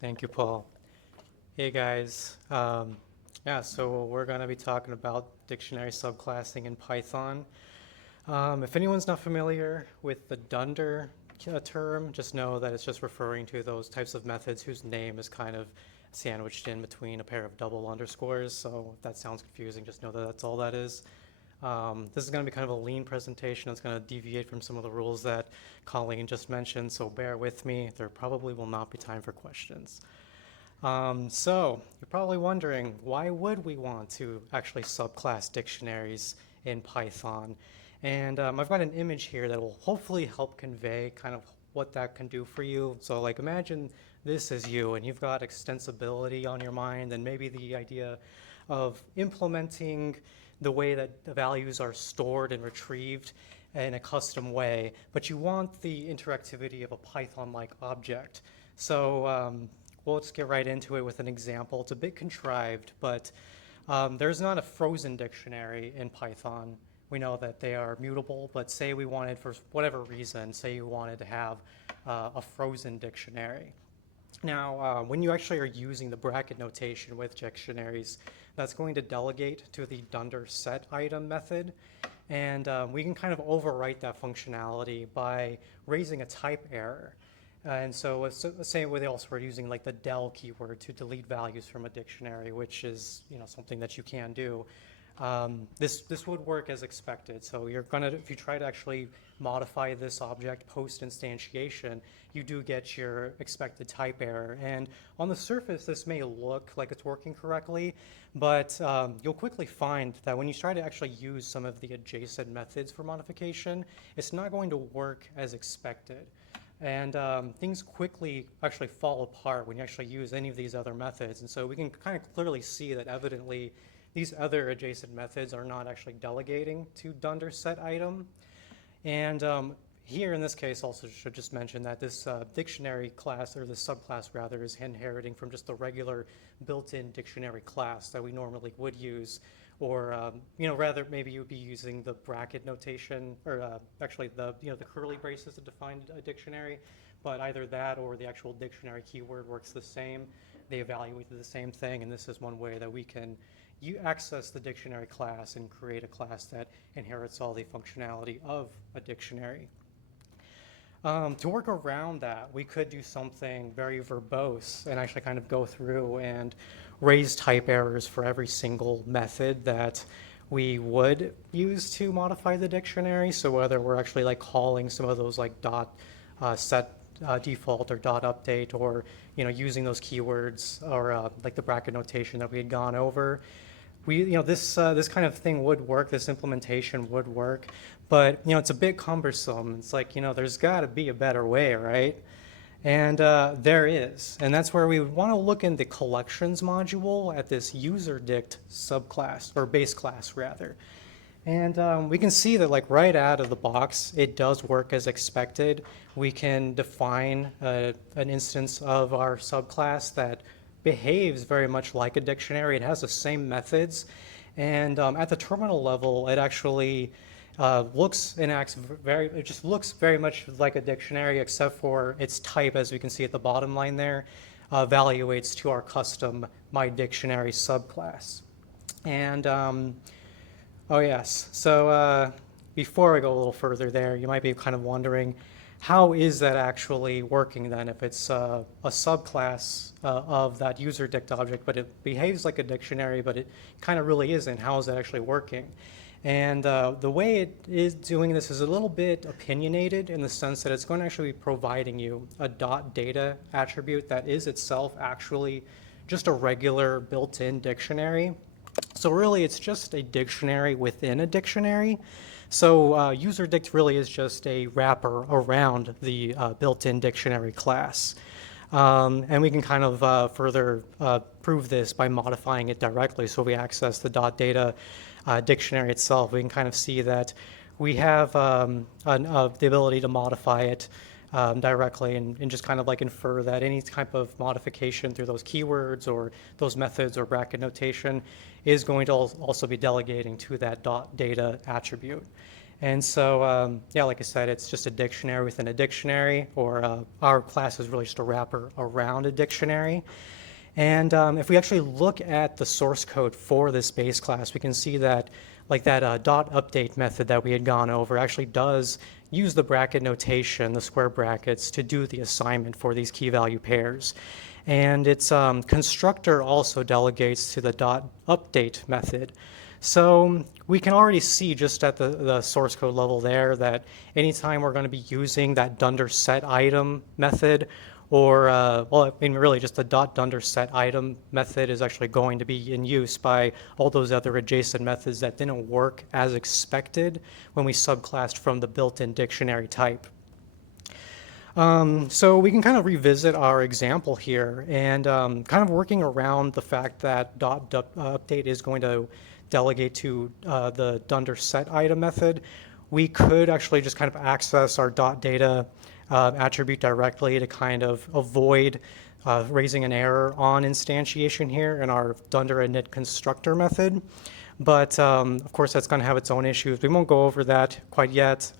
Thank you, Paul. Hey guys. Yeah, so we're going to be talking about dictionary subclassing in Python. If anyone's not familiar with the dunder term, just know that it's just referring to those types of methods whose name is kind of sandwiched in between a pair of double underscores. So if that sounds confusing, just know that that's all that is. This is going to be kind of a lean presentation. It's going to deviate from some of the rules that Colleen just mentioned, so bear with me. There probably will not be time for questions. So you're probably wondering, why would we want to actually subclass dictionaries in Python? And I've got an image here that will hopefully help convey kind of what that can do for you. So like imagine this is you and you've got extensibility on your mind and maybe the idea of implementing the way that the values are stored and retrieved in a custom way, but you want the interactivity of a Python-like object. So well, let's get right into it with an example. It's a bit contrived, but there's not a frozen dictionary in Python. We know that they are mutable, but say we wanted, for whatever reason, say you wanted to have a frozen dictionary. Now, when you actually are using the bracket notation with dictionaries, that's going to delegate to the dunder set item method. And we can kind of overwrite that functionality by raising a type error. And so let's say we also are using like the del keyword to delete values from a dictionary, which is something that you can do. This would work as expected. So you're gonna, if you try to actually modify this object post instantiation, you do get your expected type error. And on the surface, this may look like it's working correctly, but you'll quickly find that when you try to actually use some of the adjacent methods for modification, it's not going to work as expected. And things quickly actually fall apart when you actually use any of these other methods. And so we can kind of clearly see that evidently these other adjacent methods are not actually delegating to dunder set item. And here in this case also should just mention that this dictionary class, or this subclass rather, is inheriting from just the regular built-in dictionary class that we normally would use. Or rather maybe you would be using the bracket notation, or actually the curly braces to define a dictionary. But either that or the actual dictionary keyword works the same. They evaluate the same thing, and this is one way that we can access the dictionary class and create a class that inherits all the functionality of a dictionary. To work around that, we could do something very verbose and actually kind of go through and raise type errors for every single method that we would use to modify the dictionary. So whether we're actually like calling some of those like dot set default or dot update, or using those keywords, or like the bracket notation that we had gone over. This kind of thing would work, this implementation would work, but it's a bit cumbersome. It's like, there's got to be a better way, right? And there is, and that's where we would want to look in the collections module at this userdict subclass, or base class rather. And we can see that like right out of the box, it does work as expected. We can define an instance of our subclass that behaves very much like a dictionary. It has the same methods. And at the terminal level, it actually looks and acts it just looks very much like a dictionary, except for its type, as we can see at the bottom line there, evaluates to our custom my dictionary subclass. And oh yes, so before I go a little further there, you might be kind of wondering, how is that actually working then if it's a subclass of that userdict object, but it behaves like a dictionary, but it kind of really isn't? How is that actually working? And the way it is doing this is a little bit opinionated, in the sense that it's going to actually be providing you a .data attribute that is itself actually just a regular built-in dictionary. So really it's just a dictionary within a dictionary. So userdict really is just a wrapper around the built-in dictionary class. And we can kind of further prove this by modifying it directly. So we access the .data dictionary itself. We can kind of see that we have the ability to modify it directly, and just kind of like infer that any type of modification through those keywords or those methods or bracket notation is going to also be delegating to that .data attribute. And so, yeah, like I said, it's just a dictionary within a dictionary, or our class is really just a wrapper around a dictionary. And if we actually look at the source code for this base class, we can see that like that dot update method that we had gone over actually does use the bracket notation, the square brackets, to do the assignment for these key value pairs. And its constructor also delegates to the dot update method. So we can already see just at the source code level there that anytime we're going to be using that dunder set item method, or well, I mean, really just the dot dunder set item method is actually going to be in use by all those other adjacent methods that didn't work as expected when we subclassed from the built-in dictionary type. So we can kind of revisit our example here, and kind of working around the fact that dot update is going to delegate to the dunder set item method. We could actually just kind of access our dot data attribute directly to kind of avoid raising an error on instantiation here in our dunder init constructor method. But of course, that's going to have its own issues. We won't go over that quite yet.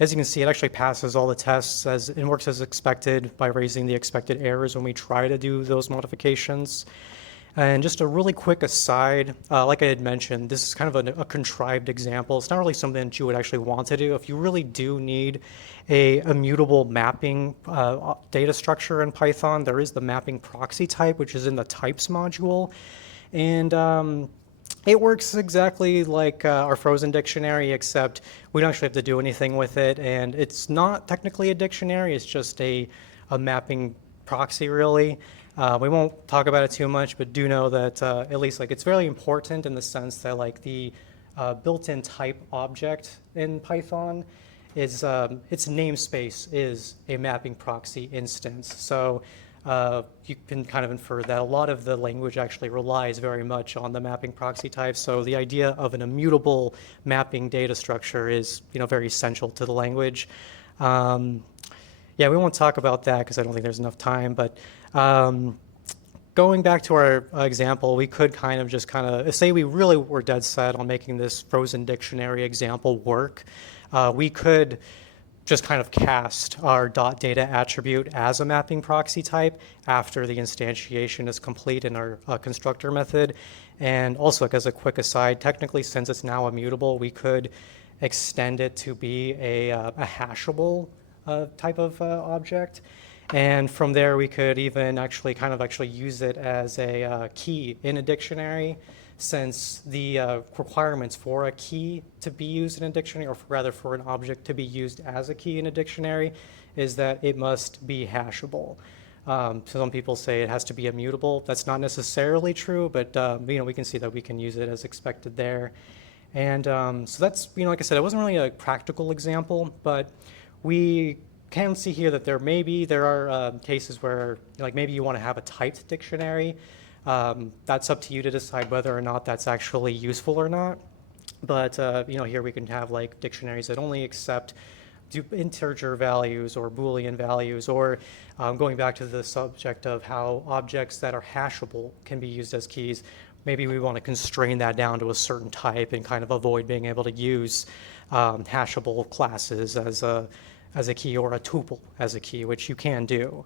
As you can see, it actually passes all the tests and works as expected by raising the expected errors when we try to do those modifications. And just a really quick aside, like I had mentioned, this is kind of a contrived example. It's not really something that you would actually want to do. If you really do need a immutable mapping data structure in Python, there is the mapping proxy type, which is in the types module. And it works exactly like our frozen dictionary, except we don't actually have to do anything with it. And it's not technically a dictionary, it's just a mapping proxy, really. We won't talk about it too much, but do know that at least like it's very important in the sense that like the built-in type object in Python is its namespace is a mapping proxy instance. So you can kind of infer that a lot of the language actually relies very much on the mapping proxy type. So the idea of an immutable mapping data structure is very essential to the language. Yeah, we won't talk about that because I don't think there's enough time, but going back to our example, we could kind of say we really were dead set on making this frozen dictionary example work. We could just kind of cast our dot data attribute as a mapping proxy type after the instantiation is complete in our constructor method. And also, like, as a quick aside, technically, since it's now immutable, we could extend it to be a hashable type of object. And from there, we could even actually use it as a key in a dictionary, since the requirements for a key to be used in a dictionary, or rather for an object to be used as a key in a dictionary, is that it must be hashable. So some people say it has to be immutable. That's not necessarily true, but we can see that we can use it as expected there. And so that's, like I said, it wasn't really a practical example, but we can see here that there are cases where maybe you want to have a typed dictionary. That's up to you to decide whether or not that's actually useful or not. But here we can have dictionaries that only accept integer values or Boolean values, or going back to the subject of how objects that are hashable can be used as keys. Maybe we want to constrain that down to a certain type and kind of avoid being able to use hashable classes as a key, or a tuple as a key, which you can do,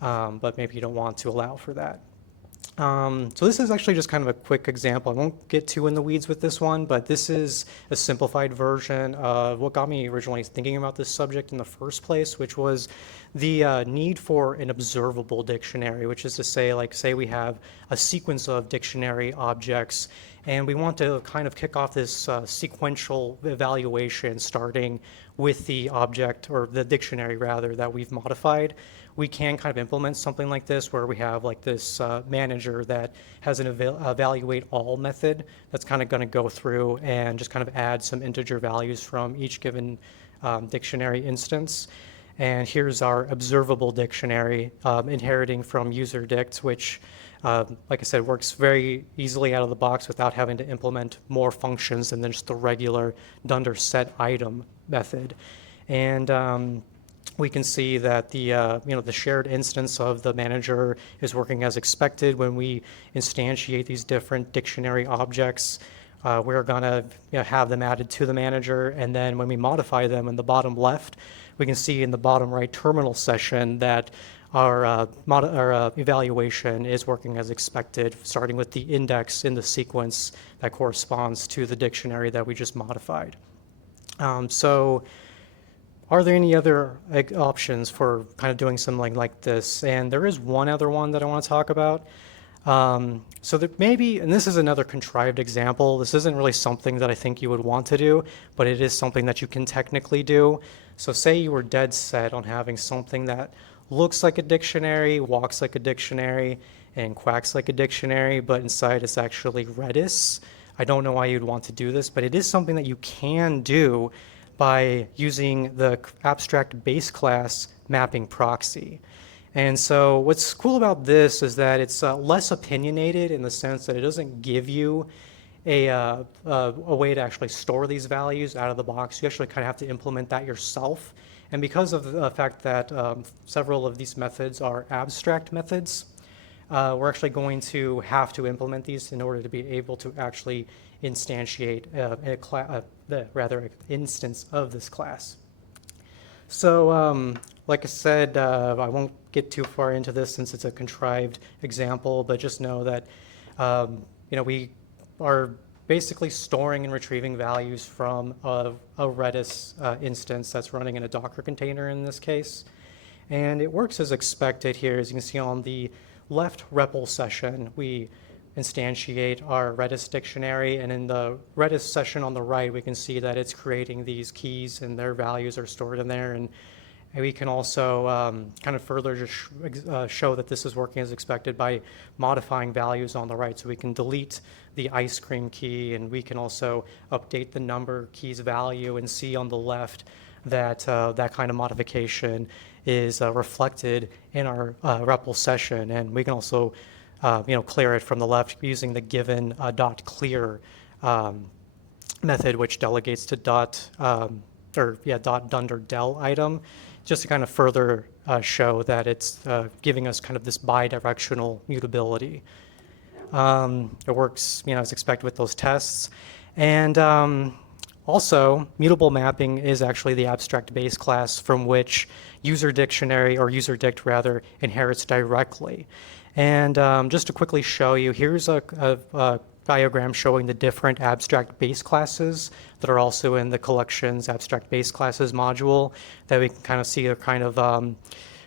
but maybe you don't want to allow for that. So this is actually just kind of a quick example. I won't get too in the weeds with this one, but this is a simplified version of what got me originally thinking about this subject in the first place, which was the need for an observable dictionary, which is to say, say we have a sequence of dictionary objects, and we want to kind of kick off this sequential evaluation starting with the object, or the dictionary rather, that we've modified. We can kind of implement something like this where we have this manager that has an evaluate all method that's kind of going to go through and just kind of add some integer values from each given dictionary instance. And here's our observable dictionary inheriting from userdict, which like I said, works very easily out of the box without having to implement more functions than just the regular dunder set item method. And we can see that the shared instance of the manager is working as expected when we instantiate these different dictionary objects. we're gonna have them added to the manager, and then when we modify them in the bottom left, we can see in the bottom right terminal session that our evaluation is working as expected, starting with the index in the sequence that corresponds to the dictionary that we just modified. So are there any other options for kind of doing something like this? And there is one other one that I want to talk about. So that maybe, and this is another contrived example, this isn't really something that I think you would want to do, but it is something that you can technically do. So say you were dead set on having something that looks like a dictionary, walks like a dictionary, and quacks like a dictionary, but inside it's actually Redis. I don't know why you'd want to do this, but it is something that you can do by using the abstract base class mapping proxy. And so what's cool about this is that it's less opinionated in the sense that it doesn't give you a way to actually store these values out of the box. You actually kind of have to implement that yourself. And because of the fact that several of these methods are abstract methods, we're actually going to have to implement these in order to be able to actually instantiate an instance of this class. So like I said, I won't get too far into this since it's a contrived example, but just know that we are basically storing and retrieving values from a Redis instance that's running in a Docker container in this case. And it works as expected here. As you can see on the left REPL session, we instantiate our Redis dictionary, and in the Redis session on the right, we can see that it's creating these keys and their values are stored in there. And we can also kind of further just show that this is working as expected by modifying values on the right. So we can delete the ice cream key, and we can also update the number key's value and see on the left that that kind of modification is reflected in our REPL session. And we can also clear it from the left using the given .clear method, which delegates to dunder del item, just to kind of further show that it's giving us kind of this bidirectional mutability. It works, as expected with those tests. And also, mutable mapping is actually the abstract base class from which user dictionary, or userdict rather, inherits directly. And just to quickly show you, here's a diagram showing the different abstract base classes that are also in the collections abstract base classes module that we can kind of see are kind of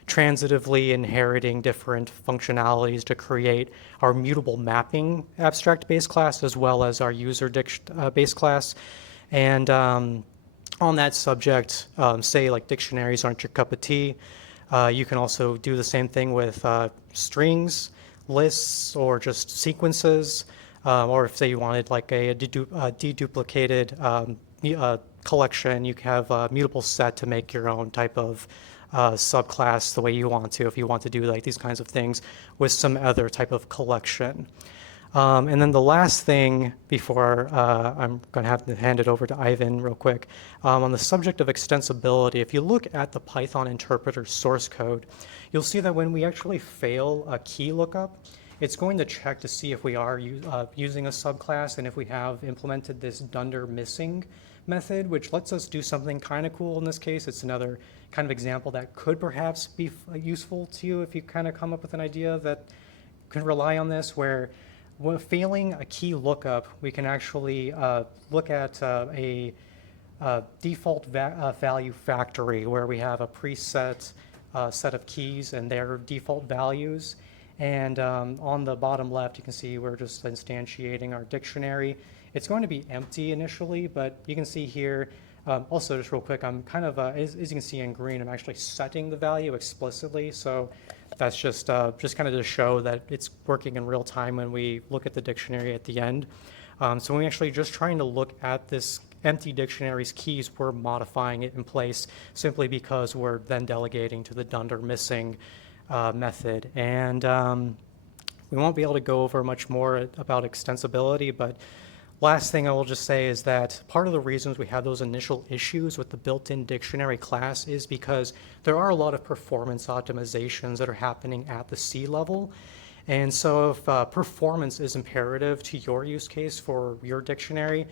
transitively inheriting different functionalities to create our mutable mapping abstract base class as well as our userdict base class. And on that subject, say like dictionaries aren't your cup of tea, you can also do the same thing with strings, lists, or just sequences, or if say you wanted like a deduplicated collection, you can have a mutable set to make your own type of subclass the way you want to, if you want to do like these kinds of things with some other type of collection. And then the last thing before I'm going to have to hand it over to Ivan real quick, on the subject of extensibility, if you look at the Python interpreter source code, you'll see that when we actually fail a key lookup, it's going to check to see if we are using a subclass and if we have implemented this dunder missing method, which lets us do something kind of cool in this case. It's another kind of example that could perhaps be useful to you if you kind of come up with an idea that can rely on this, where when failing a key lookup, we can actually look at a default value factory where we have a preset set of keys and their default values. And on the bottom left, you can see we're just instantiating our dictionary. It's going to be empty initially, but you can see here, also just real quick, I'm kind of, as you can see in green, I'm actually setting the value explicitly. So that's just kind of to show that it's working in real time when we look at the dictionary at the end. So when we're actually just trying to look at this empty dictionary's keys, we're modifying it in place simply because we're then delegating to the dunder missing method. And we won't be able to go over much more about extensibility, but last thing I will just say is that part of the reasons we have those initial issues with the built-in dictionary class is because there are a lot of performance optimizations that are happening at the C level. And so if performance is imperative to your use case for your dictionary,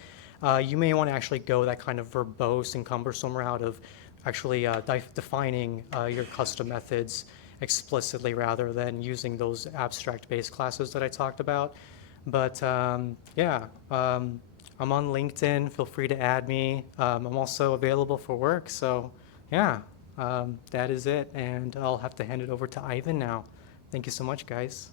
you may want to actually go that kind of verbose and cumbersome route of actually defining your custom methods explicitly rather than using those abstract base classes that I talked about. But yeah, I'm on LinkedIn. Feel free to add me. I'm also available for work. So yeah, that is it. And I'll have to hand it over to Ivan now. Thank you so much, guys.